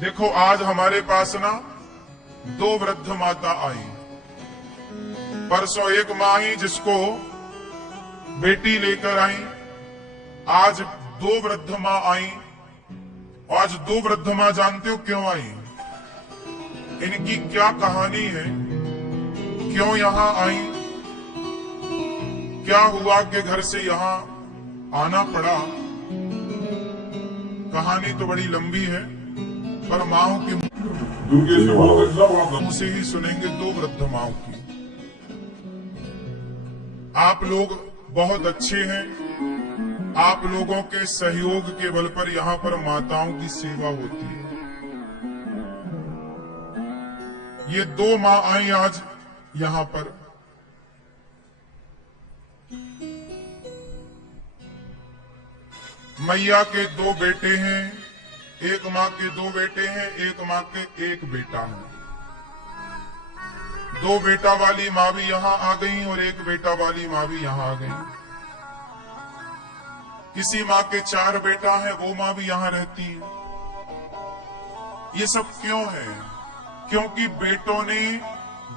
देखो आज हमारे पास ना दो वृद्ध माता आई। परसों एक माँ आई जिसको बेटी लेकर आई। आज दो वृद्ध माँ आई। आज दो वृद्ध माँ जानते हो क्यों आई? इनकी क्या कहानी है, क्यों यहाँ आई, क्या हुआ कि घर से यहाँ आना पड़ा। कहानी तो बड़ी लंबी है पर माओ के मुंह से ही सुनेंगे दो वृद्ध माओ की। आप लोग बहुत अच्छे हैं। आप लोगों के सहयोग के बल पर यहाँ पर माताओं की सेवा होती है। ये दो माँ आई आज यहाँ पर। मैया के दो बेटे हैं। एक माँ के दो बेटे हैं, एक माँ के एक बेटा है। दो बेटा वाली माँ भी यहाँ आ गई और एक बेटा वाली माँ भी यहाँ आ गई। किसी माँ के चार बेटा है, वो माँ भी यहाँ रहती है। ये सब क्यों है? क्योंकि बेटों ने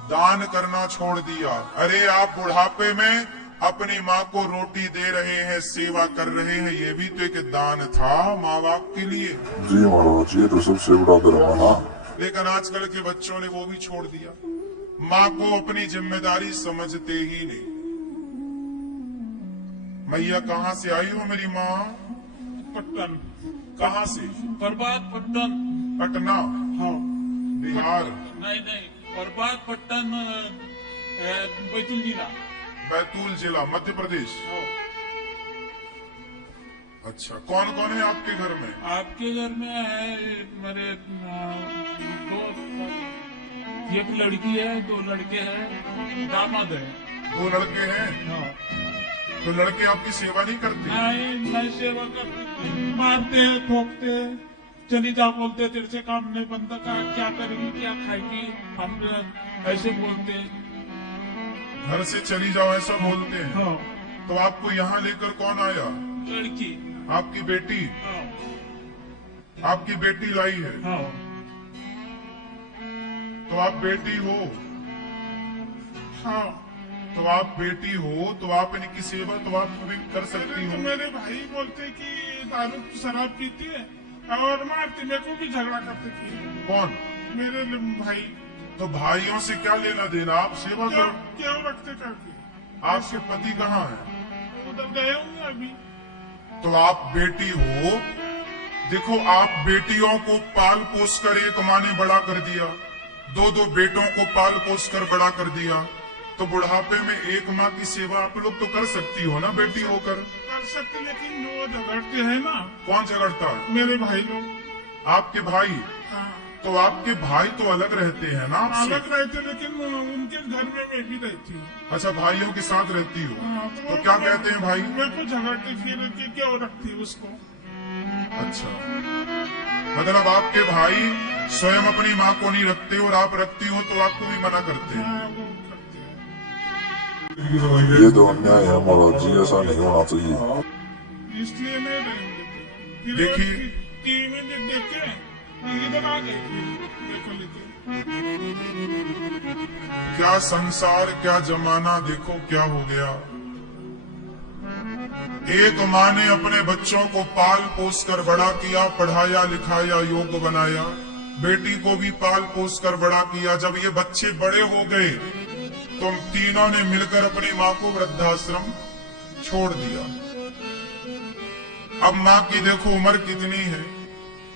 दान करना छोड़ दिया। अरे आप बुढ़ापे में अपनी माँ को रोटी दे रहे हैं, सेवा कर रहे हैं, ये भी तो एक दान था माँ बाप के लिए। जी महाराज, ये तो सबसे बड़ा धर्म है ना। लेकिन आजकल के बच्चों ने वो भी छोड़ दिया। माँ को अपनी जिम्मेदारी समझते ही नहीं। मैया कहाँ से आई हो मेरी माँ? पट्टन। कहाँ से? प्रभात पट्टन। पटना? हाँ। बिहार? नहीं, प्रभात पट्टन, बैतूल जिला। बैतूल जिला, मध्य प्रदेश। हाँ। अच्छा, कौन कौन है आपके घर में? आपके घर में है मेरे दो, एक लड़की है, दो लड़के हैं, दामाद है। दो लड़के हैं? हाँ। तो लड़के आपकी सेवा नहीं करते? नहीं सेवा करते, मारते हैं, ठोकते हैं, चली जा बोलते, तेरे से काम नहीं बनता, क्या करेगी, क्या खाएगी, हम ऐसे बोलते हैं। घर से चली जाओ ऐसा बोलते हैं? हाँ। तो आपको यहाँ लेकर कौन आया? लड़की। आपकी बेटी? हाँ। आपकी बेटी लाई है? हाँ। तो आप बेटी हो? हाँ। तो आप बेटी हो तो आप इनकी सेवा तो आप भी कर सकती हो। मेरे भाई बोलते कि दारू शराब पीती है और मारती, मेरे को भी झगड़ा करते थी। कौन? मेरे भाई। तो भाइयों से क्या लेना देना? आप सेवा करो। क्यों रखते करके? आपके पति कहाँ है? उधर गए होंगे अभी। तो आप बेटी हो। देखो आप बेटियों को पाल पोस कर एक माँ ने बड़ा कर दिया, दो दो बेटों को पाल पोस कर बड़ा कर दिया। तो बुढ़ापे में एक माँ की सेवा आप लोग तो कर सकती हो ना बेटी होकर? कर सकते, लेकिन वो झगड़ते हैं ना। कौन झगड़ता है? मेरे भाई लोग। आपके भाई? हाँ। तो आपके भाई तो अलग रहते हैं ना आपसे? अलग रहते, लेकिन उनके घर में मैं भी रहती हूँ। अच्छा, भाइयों के साथ रहती हो? हाँ, तो क्या कहते हैं भाई? मेरे को झगड़ते फिर कि क्यों रखती उसको। अच्छा, मतलब आपके भाई स्वयं अपनी माँ को नहीं रखते और आप रखती हो तो आपको भी मना करते हैं? हाँ, वो करते हैं। ये तो अन्याय है महाराज जी, ऐसा नहीं होना चाहिए। इसलिए नहीं रहेंगे। देखिए टीवी में देख के इधर आ गए, देखो लेके। क्या संसार, क्या जमाना, देखो क्या हो गया। एक माँ ने अपने बच्चों को पाल पोस कर बड़ा किया, पढ़ाया लिखाया, योग्य बनाया। बेटी को भी पाल पोस कर बड़ा किया। जब ये बच्चे बड़े हो गए तो तीनों ने मिलकर अपनी माँ को वृद्धाश्रम छोड़ दिया। अब माँ की देखो उम्र कितनी है,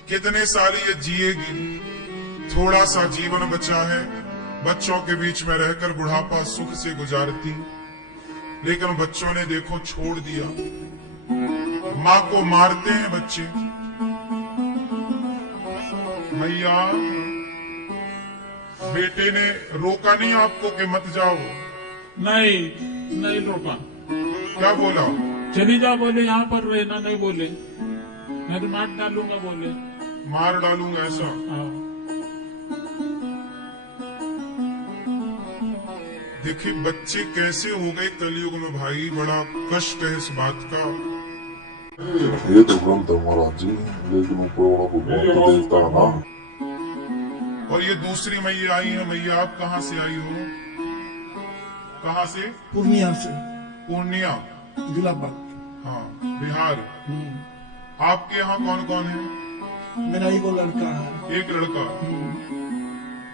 कितने साल ये जिएगी। थोड़ा सा जीवन बचा है, बच्चों के बीच में रहकर बुढ़ापा सुख से गुजारती, लेकिन बच्चों ने देखो छोड़ दिया। माँ को मारते हैं बच्चे। भैया बेटे ने रोका नहीं आपको कि मत जाओ? नहीं रोका। क्या बोला? चली जा बोले, यहाँ पर रहना नहीं बोले, मैं तो मार डालूंगा बोले। मार डालूंगा ऐसा? हाँ। देखिए बच्चे कैसे हो गए कलयुग में भाई, बड़ा कष्ट है इस बात का। ये तो गलत है महाराज जी, लेकिन ऊपर वाला को बहुत तो देखता है ना। और ये दूसरी मैया आई है। मैया आप कहाँ से आई हो? कहाँ से? पूर्णिया से, पूर्णिया जिला बाग। हाँ, बिहार। आपके यहाँ कौन कौन है? मेरा एक लड़का है। एक लड़का।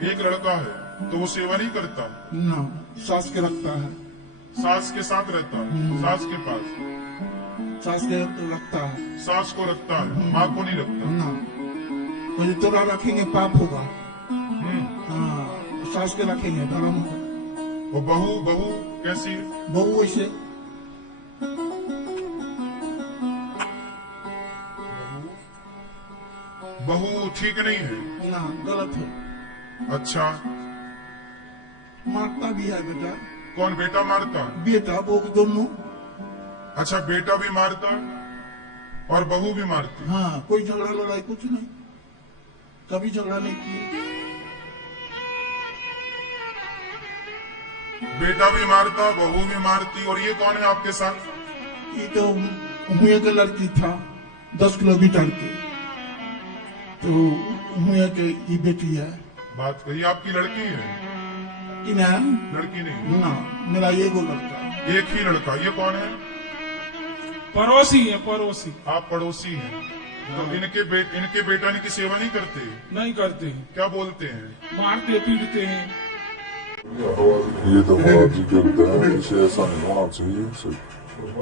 एक लड़का है तो वो सेवा नहीं करता? ना, सास के रखता है। सास के साथ रहता है? सास के पास? सास के रखता है। सास को रखता है, माँ को नहीं रखता? ना, तो तोरा रखेंगे पाप होगा। हाँ, सास के रखेंगे धर्म होगा। और बहू बहू कैसी है? बहू वैसे बहू ठीक नहीं है? ना, गलत है। अच्छा, मारता भी है बेटा। कौन बेटा मारता है? बेटा बहू दोनों। अच्छा, बेटा भी मारता है और बहू भी मारती है? हाँ, कोई झगड़ा लड़ाई कुछ नहीं, कभी झगड़ा नहीं किया। बेटा भी मारता, बहू भी मारती। और ये कौन है आपके साथ? ये तो हुए का लड़की था 10 किलोमीटर की, तो हुए के ये बेटी है। बात कही, आपकी लड़की है? कि ना, लड़की नहीं? ना, मेरा ये गो लड़का। एक ही लड़का। ये कौन है? पड़ोसी है, पड़ोसी। आप पड़ोसी हैं तो इनके बेटा की सेवा नहीं करते? नहीं करते हैं, क्या बोलते हैं? मारते पीटते हैं। ये तो महाराज जी कहते हैं, इसे ऐसा नहीं होना चाहिए।